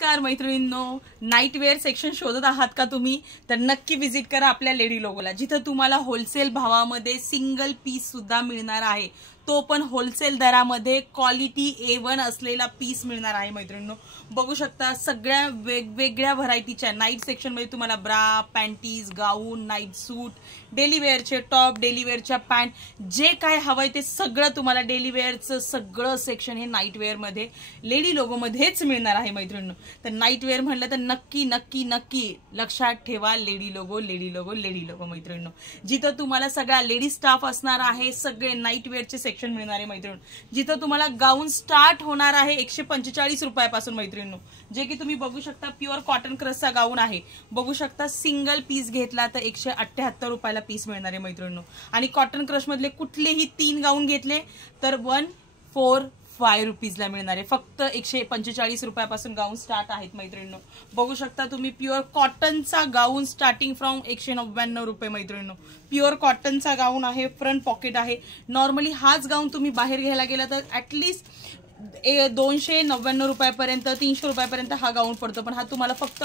नमस्कार मैत्रिणींनो, night wear section शोधत आहात का तुम्ही? तर नक्की विजिट करा आपल्या लेडी लोगोला, जिथं तुम्हाला होलसेल भावामध्ये सिंगल पीस सुद्धा मिळणार आहे, तो पण होलसेल दरामध्ये क्वालिटी A1 असलेला पीस मिळणार आहे। मैत्रिणींनो बघू शकता सगळ्या वेगवेगळ्या व्हरायटीच्या नाईट सेक्शन मध्ये तुम्हाला ब्रा, पॅन्टीज, गाऊन, नाईट सूट, डेली वेअरचे टॉप, डेली वेअरच्या पॅन्ट, जे काय हवंय ते सगळं तुम्हाला डेली वेअरचं सगळं सेक्शन हे नाईट वेअर मध्ये लेडी लोगो मध्येच मिळणार आहे। मैत्रिणींनो तर नाईट वेअर म्हटलं तर नक्की नक्की नक्की लक्षात ठेवा, lady logo lady logo lady logo. मैत्रिणींनो जिथं तुम्हाला सगळा लेडी स्टाफ असणार आहे, सगळे नाईट वेअरचे सेक्शन मिळणार आहे। मैत्रिणींनो जिथं तुम्हाला गाऊन स्टार्ट होणार आहे 145 रुपयापासून। मैत्रिणींनो जे की तुम्ही बघू शकता प्युअर कॉटन क्रशचा गाऊन आहे, बघू शकता सिंगल पीस घेतला तर 178 रुपयाला पीस मिळणार आहे। मैत्रिणींनो आणि कॉटन क्रश मधले कुठलेही 3 गाऊन घेतले तर 145 रुपीजला मिळणार आहे। फक्त 145 रुपयापासून गाऊन स्टार्ट आहेत। मैत्रिणींनो बघू शकता तुम्ही प्युअर कॉटनचा गाऊन स्टार्टिंग फ्रॉम 199 रुपये। मैत्रिणींनो प्युअर कॉटनचा गाऊन आहे, फ्रंट पॉकेट आहे। नॉर्मली हाच गाऊन तुम्ही बाहेर घ्यायला गेला तर ऍटलीस्ट 299 रुपयापर्यंत 300 रुपयापर्यंत हा गाऊन पडतो, पण हा तुम्हाला फक्त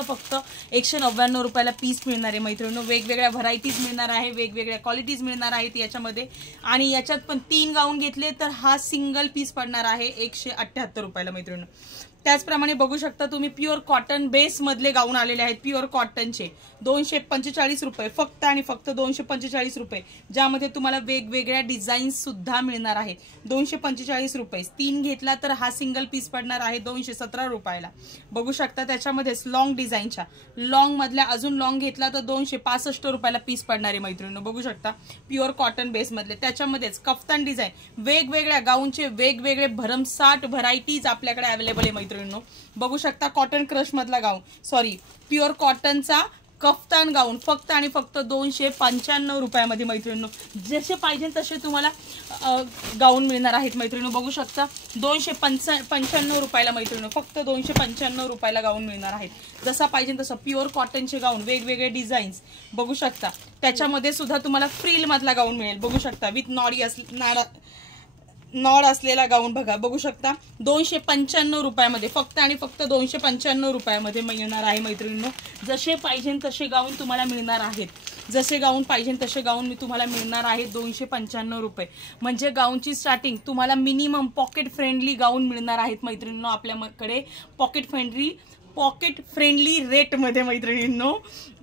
199 रुपयाला पीस मिळणार आहे। मैत्रिणींनो वेगवेगळ्या व्हरायटीज मिळणार आहे, वेगवेगळ्या क्वालिटीज मिळणार आहेत याच्यामध्ये, आणि याच्यात पण 3 गाऊन घेतले तर हा सिंगल पीस पडणार आहे 178 रुपयाला। मैत्रिणींनो त्याचप्रमाणे बघू शकता तुम्ही प्युअर कॉटन बेस मधले गाऊन आलेले आहेत, प्युअर कॉटनचे 245 रुपये, फक्त आणि फक्त 245 रुपये, ज्यामध्ये तुम्हाला वेगवेगळ्या डिझाईन्स सुद्धा मिळणार आहेत। 245 रुपये 3 घेतला तर हा सिंगल पीस पडणार आहे 217 रुपयाला। बघू शकता त्याच्यामध्येच लॉंग डिझाईनच्या, लॉंग मधल्या अजून लॉंग घेतला तर 265 रुपयाला पीस पडणार आहे। मैत्रिणींनो बघू शकता प्युअर कॉटन बेस मधले, त्याच्यामध्येच कफ्तान डिझाईन, वेगवेगळ्या गाऊनचे वेगवेगळे भरमसाठ व्हरायटीज आपल्याकडे अवेलेबल आहे। मैत्रिणींनो बघू शकता कॉटन क्रश मधला गाऊन, सॉरी प्युअर कॉटनचा कफ्तान गाऊन फक्त आणि फक्त 295 रुपयामध्ये। मैत्रिणींनो जसे पाहिजे तसे तुम्हाला गाऊन मिळणार आहेत। मैत्रिणींनो बघू शकता 295 रुपयाला, मैत्रिणींनो फक्त 295 रुपयाला गाऊन मिळणार आहेत। जसा पाहिजे तसं प्युअर कॉटनचे गाऊन, वेगवेगळे डिझाईन्स बघू शकता, त्याच्यामध्ये सुद्धा तुम्हाला फ्रिल मधला गाऊन मिळेल। बघू शकता विथ नॉड असलेला गाऊन बघा, बघू शकता 295 रुपयामध्ये, फक्त आणि फक्त 295 रुपयामध्ये मिळणार आहे। मैत्रिणींनो जसे पाहिजे तसे गाऊन तुम्हाला मिळणार आहेत, जसे गाऊन पाहिजे तसे गाऊन मी तुम्हाला मिळणार आहे 295 रुपये, म्हणजे गाऊनची स्टार्टिंग तुम्हाला मिनिमम पॉकेट फ्रेंडली गाऊन मिळणार आहेत। मैत्रिणींनो आपल्याकडे पॉकेट फ्रेंडली रेट मध्ये मैत्रिणींनो,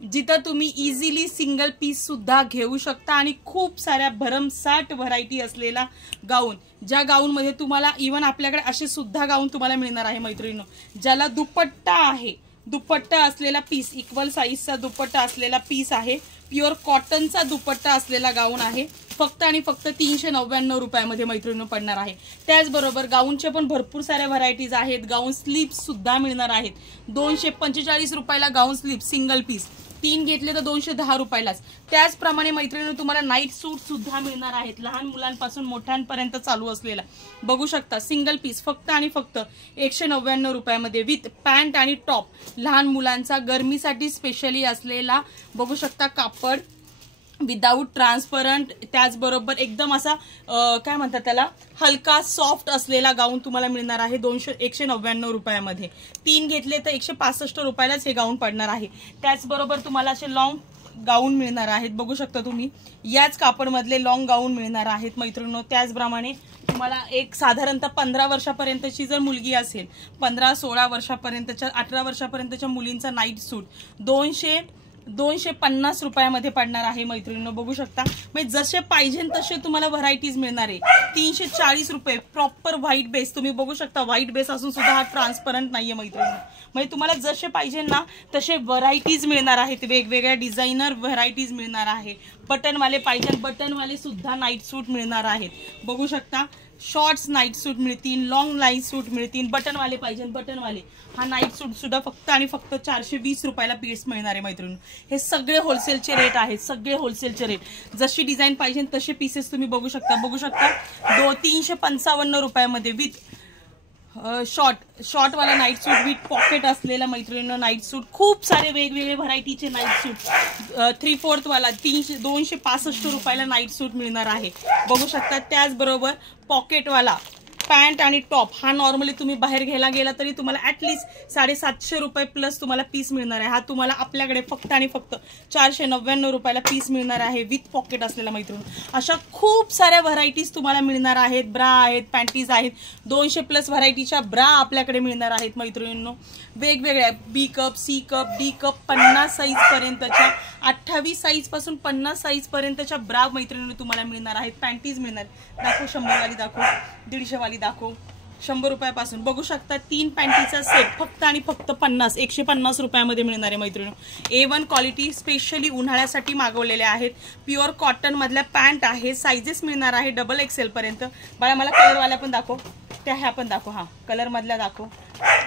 जिथं तुम्ही इझिली सिंगल पीस सुद्धा घेऊ शकता आणि खूप साऱ्या भरमसाठ व्हरायटी असलेला गाऊन, ज्या गाऊन मध्ये तुम्हाला इवन आपल्याकडे असे सुद्धा गाऊन तुम्हाला मिळणार आहे। मैत्रिणींनो ज्याला दुपट्टा आहे, दुपट्टा असलेला पीस, इक्वल साईजचा दुपट्टा असलेला पीस आहे, प्युअर कॉटनचा दुपट्टा असलेला गाऊन आहे, फक्त आणि फक्त 399 रुपयामध्ये मैत्रिणींनो पडणार आहे। त्याचबरोबर गाऊनचे पण भरपूर साऱ्या व्हरायटीज आहेत, गाऊन स्लीव्स सुद्धा मिळणार आहेत। 245 रुपयाला गाऊन स्लीव्स सिंगल पीस, 3 घेतले तर 210 रुपयालाच। त्याचप्रमाणे मैत्रिणींनो तुम्हाला नाईट सूट सुद्धा मिळणार आहेत, लहान मुलांपासून मोठ्यांपर्यंत चालू असलेला बघू शकता सिंगल पीस फक्त आणि फक्त 199 रुपयामध्ये विथ पॅन्ट आणि टॉप, लहान मुलांचा गरमीसाठी स्पेशली असलेला बघू शकता कापड, विदाउट ट्रान्सपरंट, त्याचबरोबर एकदम असा काय म्हणतात त्याला हलका सॉफ्ट असलेला गाऊन तुम्हाला मिळणार आहे 199 रुपयामध्ये। 3 घेतले तर 165 रुपयालाच हे गाऊन पडणार आहे। त्याचबरोबर तुम्हाला असे लॉंग गाऊन मिळणार आहेत, बघू शकता तुम्ही याच कापडमधले लॉंग गाऊन मिळणार आहेत। मैत्रिणींनो त्याचप्रमाणे तुम्हाला एक साधारणतः 15 वर्षापर्यंतची जर मुलगी असेल, 15-16 वर्षापर्यंतच्या 18 वर्षापर्यंतच्या मुलींचा नाईट सूट 250 रुपयामध्ये पडणार आहे। मैत्रिणींनो बघू शकता म्हणजे जसे पाहिजे तसे तुम्हाला व्हरायटीज मिळणार आहे। 340 रुपये प्रॉपर व्हाईट बेस, तुम्ही बघू शकता व्हाईट बेस असून सुद्धा हा ट्रान्सपरंट नाहीये। मैत्रिणींनो म्हणजे तुम्हाला जसे पाहिजे ना तसे व्हरायटीज मिळणार आहेत, वेगवेगळ्या डिझायनर व्हरायटीज मिळणार आहे। बटनवाले पाहिजे बटनवाले सुद्धा नाईट सूट मिळणार आहेत, बघू शकता शॉर्ट्स नाईट सूट मिळतील, लॉंग नाईट सूट मिळतील, बटनवाले पाहिजे बटनवाले, हा नाईट सूट सुद्धा फक्त आणि फक्त 420 रुपयाला पीस मिळणार आहे। मैत्रिणी हे सगळे होलसेलचे रेट आहेत, सगळे होलसेलचे रेट, जशी डिझाईन पाहिजे तसे पीसेस तुम्ही बघू शकता 355 रुपयामध्ये विथ शॉर्ट वाला नाईट सूट विथ पॉकेट असलेला मैत्रिणींनो नाईट सूट, खूप सारे वेगवेगळे व्हरायटीचे नाईट सूट 3/4 वाला 265 रुपयाला नाईट सूट मिळणार आहे, बघू शकता। त्याचबरोबर पॉकेटवाला पॅन्ट आणि टॉप हा नॉर्मली तुम्ही बाहेर घ्यायला गेला तरी तुम्हाला ॲटलिस्ट 750 रुपये प्लस तुम्हाला पीस मिळणार आहे. हा तुम्हाला आपल्याकडे फक्त आणि फक्त 499 रुपयाला पीस मिळणार आहे विथ पॉकेट असलेला मैत्रिणी. अशा खूप साऱ्या व्हरायटीज तुम्हाला मिळणार आहेत. ब्रा आहेत, पॅन्टीज आहेत, 200 प्लस व्हरायटीच्या ब्रा आपल्याकडे मिळणार आहेत मैत्रिणींनो. वेगवेगळ्या B cup, C cup, D cup, 50 size पर्यंतच्या, 28 साईज पासून 50 साईज पर्यंतच्या ब्रा मैत्रिणींनो तुम्हाला मिळणार आहेत. पॅन्टीज मिळणार. दाखव 100 वाली, दाखव 150 वाली, दाखव 100 रुपयापासून. बघू शकता 3 पॅन्टीचा सेट फक्त आणि फक्त 150 रुपयामध्ये मिळणार आहे मैत्रिणींनो. A1 क्वालिटी स्पेशली उन्हाळ्यासाठी मागवलेल्या आहेत. प्युअर कॉटन मधल्या पॅन्ट आहे. साईजेस मिळणार आहे डबल XL पर्यंत. बाळा मला कलरवाल्या पण दाखव, त्या ह्या पण दाखव. हा कलर मधल्या दाखव.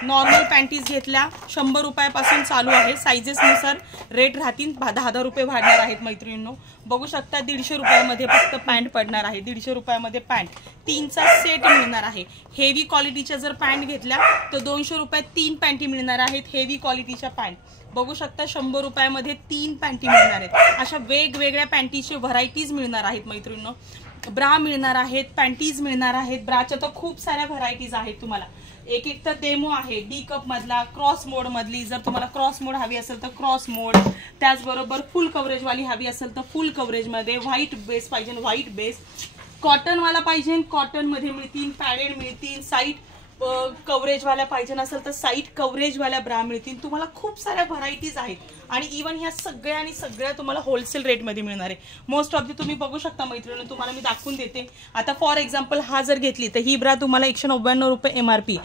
नॉर्मल पॅन्टीज घेतल्या 100 रुपयापासून चालू आहे. साईजेसनुसार रेट राहतील, 10-10 रुपये वाढणार आहेत मैत्रिणींनो. बघू शकता 150 रुपयामध्ये फक्त पॅन्ट पडणार आहे. 150 रुपयामध्ये पॅन्ट 3चा सेट मिळणार आहे. हेवी क्वालिटीच्या जर पॅन्ट घेतल्या तर 200 रुपयात 3 पॅन्टी मिळणार आहेत. हेवी क्वालिटीच्या पॅन्ट बघू शकता 100 रुपयामध्ये 3 पॅन्टी मिळणार आहेत. अशा वेगवेगळ्या पॅन्टीचे व्हरायटीज मिळणार आहेत मैत्रिणींनो. ब्रा मिळणार आहेत, पॅन्टीज मिळणार आहेत. ब्राच्या तर खूप साऱ्या व्हरायटीज आहेत तुम्हाला. एक तर डेमो आहे डी कप मधला, क्रॉस मोड मधली. जर तुम्हाला क्रॉस मोड हवी असेल तर क्रॉस मोड, त्याचबरोबर फुल कव्हरेज वाली हवी असेल तर फुल कव्हरेज मध्ये, व्हाईट बेस पाहिजे व्हाईट बेस, कॉटन वाला पाहिजे कॉटन मध्ये मिळतील, पॅडेड मिळतील, साईड कव्हरेज वाल्या पाहिजे असेल तर साईड कव्हरेज वाल्या ब्रा मिळतील. तुम्हाला खूप साऱ्या व्हरायटीज आहेत आणि इव्हन ह्या सगळ्या तुम्हाला होलसेल रेटमध्ये मिळणार आहे. मोस्ट ऑफ दी तुम्ही बघू शकता मैत्रिणी, तुम्हाला मी दाखवून देते. आता फॉर एक्झाम्पल हा जर घेतली तर ही ब्रा तुम्हाला 199 रुपये MRP.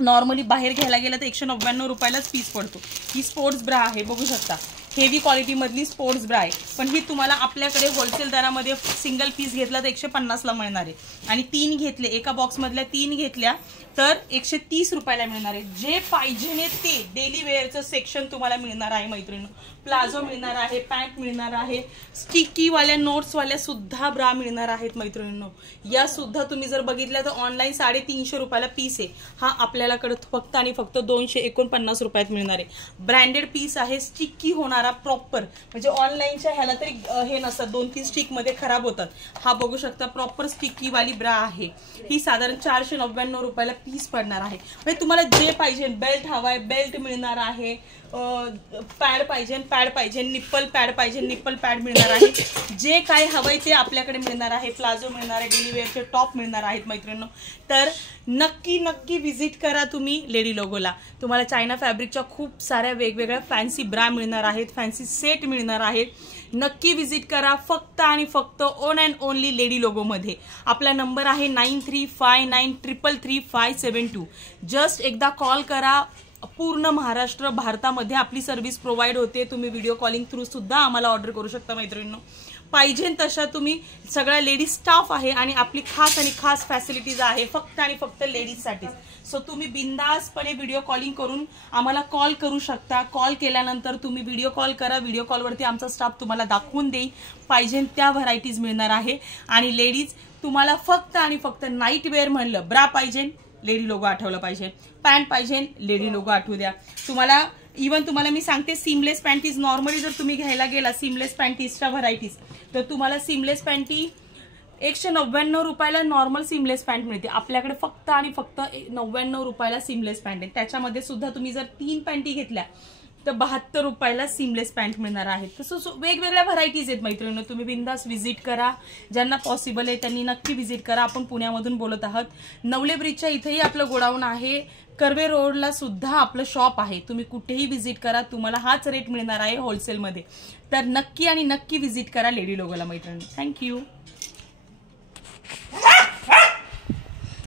नॉर्मली बाहेर घ्यायला गेलं तर 199 रुपयालाच पीस पडतो. ही स्पोर्ट्स ब्रा आहे, बघू शकता हेवी क्वालिटी मधली स्पोर्ट्स ब्रा आहे. पण ही तुम्हाला आपल्याकडे होलसेल दरामध्ये सिंगल पीस घेतला तर 150 ला मिळणार आहे. आणि 3 घेतले, एका बॉक्स मधल्या 3 घेतल्या तर 130 रुपयाला मिळणार आहे. जे पाहिजे ते डेली वेअरचं सेक्शन तुम्हाला मिळणार आहे मैत्रिणी. प्लाझो मिळणार आहे, पॅन्ट मिळणार आहे, स्टिकी वाल्या नोट्स वाल्या सुद्धा ब्रा मिळणार आहेत मैत्रिणींनो. या सुद्धा तुम्ही जर बघितल्या तर ऑनलाईन 350 रुपयाला पीस आहे. हा आपल्याकडे फक्त आणि फक्त 249 रुपयात मिळणार आहे. ब्रँडेड पीस आहे, स्टिकी होणारा प्रॉपर, म्हणजे ऑनलाईनच्या ह्याला तरी हे नसतात, 2-3 स्टिक मध्ये खराब होतात. हा बघू शकता प्रॉपर स्टिकी वाली ब्रा आहे. ही साधारण 499 रुपयाला पीस पडणार आहे. म्हणजे तुम्हाला जे पाहिजे, बेल्ट हवाय बेल्ट मिळणार आहे, पॅड पाहिजे, निप्पल पॅड पाहिजे, निप्पल पॅड मिळणार आहे. जे काय हवंय ते आपल्याकडे मिळणार आहे. प्लाझो मिळणार आहे, डेली वेअरचे टॉप मिळणार आहेत मैत्रिणींनो. तर नक्की व्हिजिट करा तुम्ही लेडी लोगोला. तुम्हाला चायना फॅब्रिकच्या खूप साऱ्या वेगवेगळ्या फॅन्सी ब्रा मिळणार आहेत, फॅन्सी सेट मिळणार आहेत. नक्की व्हिजिट करा फक्त आणि फक्त ओन अँड ओनली लेडी लोगोमध्ये. आपला नंबर आहे 9359333572. जस्ट एकदा कॉल करा. पूर्ण महाराष्ट्र भारतामध्ये आपली सर्व्हिस प्रोव्हाइड होते. तुम्ही व्हिडिओ कॉलिंग थ्रू सुद्धा आम्हाला ऑर्डर करू शकता मैत्रिणींनो. पाहिजे तशा तुम्ही सगळ्या लेडीज स्टाफ आहे आणि आपली खास फॅसिलिटीज आहे फक्त आणि फक्त लेडीजसाठीच. सो तुम्ही बिंदासपणे व्हिडिओ कॉलिंग करून आम्हाला कॉल करू शकता. कॉल केल्यानंतर तुम्ही व्हिडिओ कॉल करा. व्हिडिओ कॉलवरती आमचा स्टाफ तुम्हाला दाखवून देईल. पाहिजे त्या व्हरायटीज मिळणार आहे. आणि लेडीज तुम्हाला फक्त आणि फक्त नाईट वेअर म्हणलं, ब्रा पाहिजे लेडी लोगो आठवलं पाहिजे, पॅन्ट पाहिजे लेडी लोगो आठवू द्या. तुम्हाला इव्हन तुम्हाला मी सांगते सीमलेस पॅन्टीज नॉर्मली जर तुम्ही घ्यायला गेला सीमलेस पॅन्टीजच्या व्हरायटीज तर तुम्हाला सीमलेस पॅन्टी 199 रुपयाला नॉर्मल सीमलेस पॅन्ट मिळते. आपल्याकडे फक्त आणि फक्त 99 रुपयाला सीमलेस पॅन्ट आहे. त्याच्यामध्ये सुद्धा तुम्ही जर 3 पॅन्टी घेतल्या तर 72 रुपयाला सीमलेस पॅन्ट मिळणार आहेत. तसं वेगवेगळ्या व्हरायटीज आहेत मैत्रिणींनो. तुम्ही बिंदास व्हिजिट करा. ज्यांना पॉसिबल आहे त्यांनी नक्की व्हिजिट करा. आपण पुण्यामधून बोलत आहात. नवले ब्रिजच्या इथेही आपलं गोडाऊन आहे. कर्वे रोडला सुद्धा आपलं शॉप आहे. तुम्ही कुठेही व्हिजिट करा, तुम्हाला हाच रेट मिळणार आहे होलसेलमध्ये. तर नक्की आणि नक्की व्हिजिट करा लेडी लोगोला मैत्रिणी. थँक्यू.